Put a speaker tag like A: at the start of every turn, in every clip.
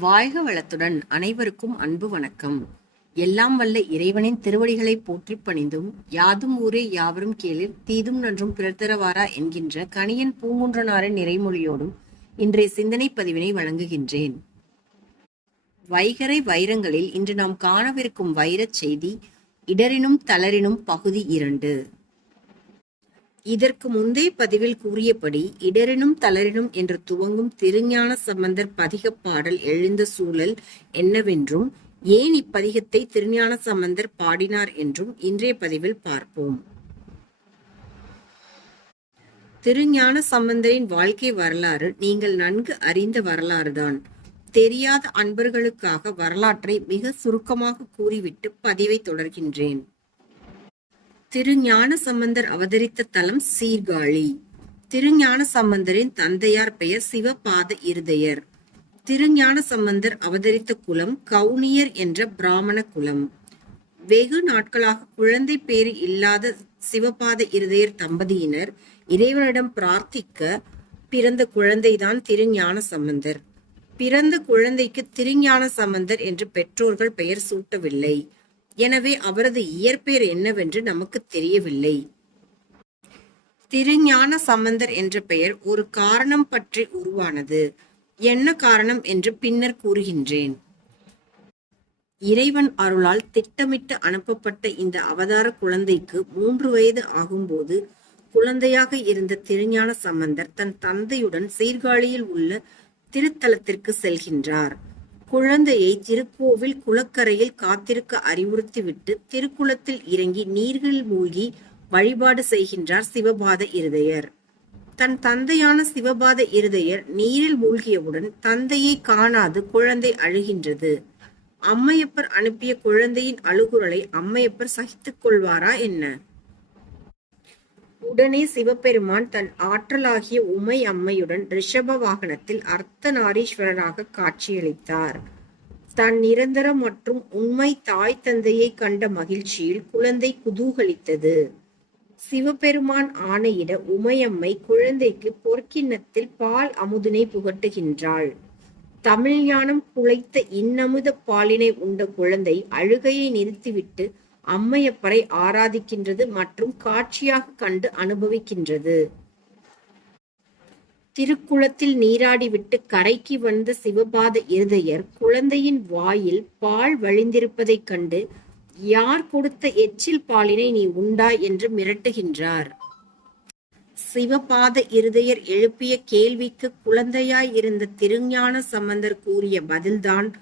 A: வாழ்க வளத்துடன் அனைவருக்கும் அன்பு வணக்கம். எல்லாம் வல்ல இறைவனின் திருவடிகளை போற்றிப் பணிந்தும் யாதும் ஊரே யாவரும் கேளிர் தீதும் நன்றும் பிறர்த்தரவாரா என்கின்ற கணியன் பூங்குன்றனாரின் நிறைமொழியோடும் இன்றைய சிந்தனை பதிவினை வழங்குகின்றேன். வைகரை வைரங்களில் இன்று நாம் காணவிருக்கும் வைரச் செய்தி இடரினும் தளரினும் பகுதி இரண்டு. இதற்கு முந்தைய பதிவில் கூறியபடி இடரினும் தளரினும் என்று துவங்கும் திருஞான சம்பந்தர் பதிக பாடல் எழுந்த சூழல் என்னவென்றும் ஏன் இப்பதிகத்தை திருஞான சம்பந்தர் பாடினார் என்றும் இன்றைய பதிவில் பார்ப்போம். திருஞான சம்பந்தரின் வாழ்க்கை வரலாறு நீங்கள் நன்கு அறிந்த வரலாறுதான். தெரியாத அன்பர்களுக்காக வரலாற்றை மிக சுருக்கமாக கூறிவிட்டு பதிவை தொடர்கின்றேன். திருஞான சம்பந்தர் அவதரித்த தலம் சீர்காழி. திருஞான சம்பந்தரின் தந்தையார் பெயர் சிவபாத இருதயர். திருஞான சம்பந்தர் அவதரித்த குலம் கவுனியர் என்ற பிராமண குலம். வெகு நாட்களாக குழந்தை பேறு இல்லாத சிவபாத இருதயர் தம்பதியினர் இறைவனிடம் பிரார்த்திக்க பிறந்த குழந்தைதான் திருஞான சம்பந்தர். பிறந்த குழந்தைக்கு திருஞான சம்பந்தர் என்று பெற்றோர்கள் பெயர் சூட்டவில்லை. எனவே அவரது இயற்பெயர் என்னவென்று நமக்கு தெரியவில்லை. திருஞான சம்பந்தர் என்ற பெயர் ஒரு காரணம் பற்றி உருவானது. என்ன காரணம் என்று பின்னர் கூறுகின்றேன். இறைவன் அருளால் திட்டமிட்டு அனுப்பப்பட்ட இந்த அவதார குழந்தைக்கு மூன்று வயது ஆகும்போது குழந்தையாக இருந்த திருஞான சம்பந்தர் தன் தந்தையுடன் சீர்காழியில் உள்ள திருத்தலத்திற்கு செல்கின்றார். குழந்தையை திருக்கோவில் குளக்கரையில் காத்திருக்க அறிவுறுத்திவிட்டு திருக்குளத்தில் இறங்கி நீர்களில் மூழ்கி வழிபாடு செய்கின்றார் சிவபாத இருதயர். தன் தந்தையான சிவபாத இருதயர் நீரில் மூழ்கியவுடன் தந்தையை காணாது குழந்தை அழுகின்றது. அம்மையப்பர் அனுப்பிய குழந்தையின் அழுகுரலை அம்மையப்பர் சகித்துக் கொள்வாரா என்ன? உடனே சிவபெருமான் தன் ஆற்றலாகிய உமை அம்மையுடன் ரிஷப வாகனத்தில் அர்த்தநாரீஸ்வரராக காட்சியளித்தார். தன் நிரந்தர மற்றும் உண்மை தாய் தந்தையை கண்ட மகிழ்ச்சியில் குழந்தை குதூகலித்தது. சிவபெருமான் ஆணையிட உமையம்மை குழந்தைக்கு பொற்கிண்ணத்தில் பால் அமுதினை புகட்டுகின்றாள். தமிழ் ஞானம் குலைத்த இன்னமுத பாலினை உண்ட குழந்தை அழுகையை நிறுத்திவிட்டு அம்மையப்பரை ஆராதிக்கின்றது மற்றும் காட்சியாக கண்டு அனுபவிக்கின்றது. திருக்குளத்தில் நீராடிவிட்டு கரைக்கு வந்த சிவபாத இருதயர் குழந்தையின் வாயில் பால் வழிந்திருப்பதைக் கண்டு யார் கொடுத்த எச்சில் பாலினை நீ உண்டா? என்று மிரட்டுகின்றார். சிவபாத இருதயர் எழுப்பிய கேள்விக்கு குழந்தையாய் இருந்த திருஞான சம்பந்தர் கூறிய பதில்தான்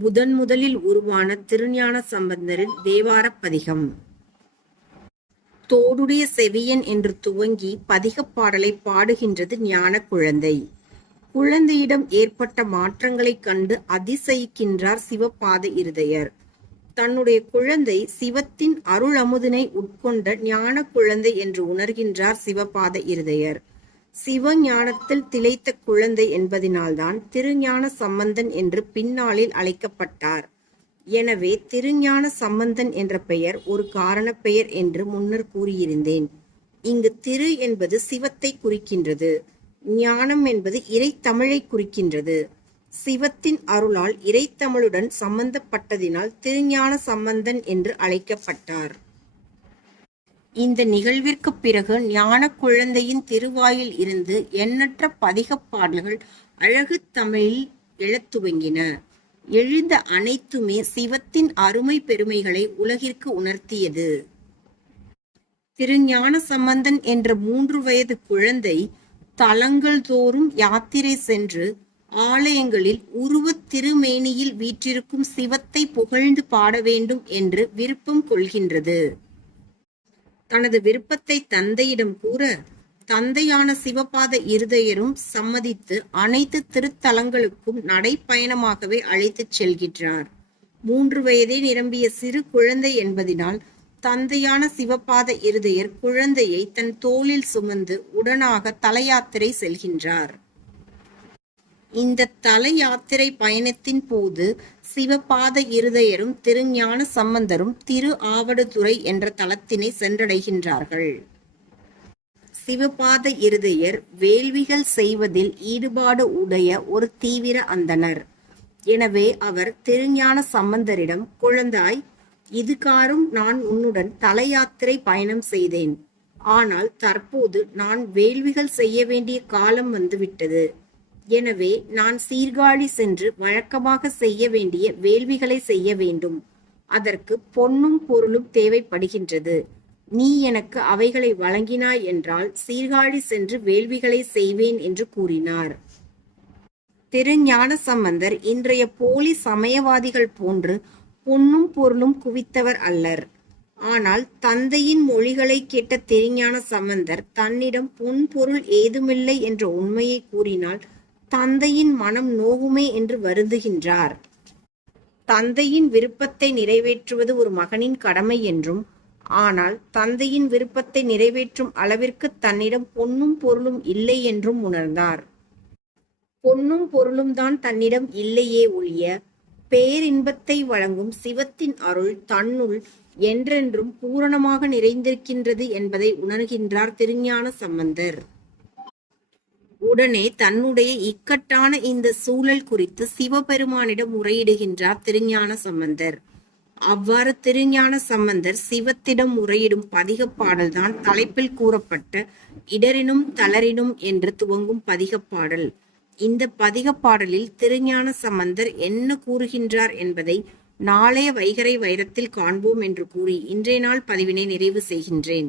A: முதன் முதலில் உருவான திருஞான சம்பந்தரின் தேவாரப் பதிகம் தோடுடைய செவியன் என்று துவங்கி பதிகப் பாடலை பாடுகின்றது ஞான குழந்தை. குழந்தையிடம் ஏற்பட்ட மாற்றங்களைக் கண்டு அதிசயிக்கின்றார் சிவபாத இருதயர். தன்னுடைய குழந்தை சிவத்தின் அருள் அமுதினை உட்கொண்ட ஞான குழந்தை என்று உணர்கின்றார் சிவபாத இருதயர். சிவஞானத்தில் திளைத்த குழந்தை என்பதினால்தான் திருஞான சம்பந்தன் என்று பின்னாளில் அழைக்கப்பட்டார். எனவே திருஞான சம்பந்தன் என்ற பெயர் ஒரு காரண பெயர் என்று முன்னர் கூறியிருந்தேன். இங்கு திரு என்பது சிவத்தை குறிக்கின்றது ஞானம் என்பது இறைத்தமிழை குறிக்கின்றது. சிவத்தின் அருளால் இறைத்தமிழுடன் சம்பந்தப்பட்டதினால் திருஞான சம்பந்தன் என்று அழைக்கப்பட்டார். இந்த நிகழ்விற்கு பிறகு ஞான குழந்தையின் திருவாயில் இருந்து எண்ணற்ற பதிகப் பாடல்கள் அழகு தமிழில் எழத் துவங்கின. எழுந்த அனைத்துமே சிவத்தின் அருமை பெருமைகளை உலகிற்கு உணர்த்தியது. திருஞான சம்பந்தன் என்ற மூன்று வயது குழந்தை தலங்கள் தோறும் யாத்திரை சென்று ஆலயங்களில் உருவத் திருமேனியில் வீற்றிருக்கும் சிவத்தை புகழ்ந்து பாட வேண்டும் என்று விருப்பம் கொள்கின்றது. தனது விருப்பத்தை தந்தையிடம் கூற தந்தையான சிவபாத இருதயரும் சம்மதித்து அனைத்து திருத்தலங்களுக்கும் நடைப்பயணமாகவே அழைத்துச் செல்கின்றார். மூன்று வயதே நிரம்பிய சிறு குழந்தை என்பதினால் தந்தையான சிவபாத இருதயர் குழந்தையை தன் தோளில் சுமந்து உடனாக தலையாத்திரை செல்கின்றார். இந்த தல யாத்திரை பயணத்தின் போது சிவபாத இருதயரும் திருஞான சம்பந்தரும் திரு ஆவடுதுறை என்ற தலத்தினை சென்றடைகின்றார்கள். சிவபாத இருதயர் வேள்விகள் செய்வதில் ஈடுபாடு உடைய ஒரு தீவிர அந்தனர். எனவே அவர் திருஞான சம்பந்தரிடம் குழந்தாய் இதுகாரும் நான் உன்னுடன் தல யாத்திரை பயணம் செய்தேன். ஆனால் தற்போது நான் வேள்விகள் செய்ய வேண்டிய காலம் வந்துவிட்டது. எனவே நான் சீர்காழி சென்று வழக்கமாக செய்ய வேண்டிய வேள்விகளை செய்ய வேண்டும். அதற்கு பொன்னும் பொருளும் தேவைப்படுகின்றது. நீ எனக்கு அவைகளை வழங்கினாய் என்றால் சீர்காழி சென்று வேள்விகளை செய்வேன் என்று கூறினார். திருஞான சம்பந்தர் இன்றைய போலி சமயவாதிகள் போன்று பொன்னும் பொருளும் குவித்தவர் அல்லர். ஆனால் தந்தையின் மொழிகளை கேட்ட திருஞான சம்பந்தர் தன்னிடம் பொன் பொருள் ஏதுமில்லை என்ற உண்மையை கூறினால் தந்தையின் மனம் நோகுமே என்று வருந்துகின்றார். தந்தையின் விருப்பத்தை நிறைவேற்றுவது ஒரு மகனின் கடமை என்றும் ஆனால் தந்தையின் விருப்பத்தை நிறைவேற்றும் அளவிற்கு தன்னிடம் பொன்னும் பொருளும் இல்லை என்றும் உணர்ந்தார். பொன்னும் பொருளும் தான் தன்னிடம் இல்லையே ஒழிய பேரின்பத்தை வழங்கும் சிவத்தின் அருள் தன்னுள் என்றென்றும் பூரணமாக நிறைந்திருக்கின்றது என்பதை உணர்கின்றார் திருஞான சம்பந்தர். உடனே தன்னுடைய இக்கட்டான இந்த சூழல் குறித்து சிவபெருமானிடம் முறையிடுகின்றார் திருஞான சம்பந்தர். அவ்வாறு திருஞான சம்பந்தர் சிவத்திடம் முறையிடும் பதிகப் பாடல்தான் தலைப்பில் கூறப்பட்ட இடரினும் தளரினும் என்று துவங்கும் பதிகப்பாடல். இந்த பதிகப்பாடலில் திருஞான சம்பந்தர் என்ன கூறுகின்றார் என்பதை நாளைய வைகரை வைரத்தில் காண்போம் என்று கூறி இன்றைய நாள் பதிவினை நிறைவு செய்கின்றேன்.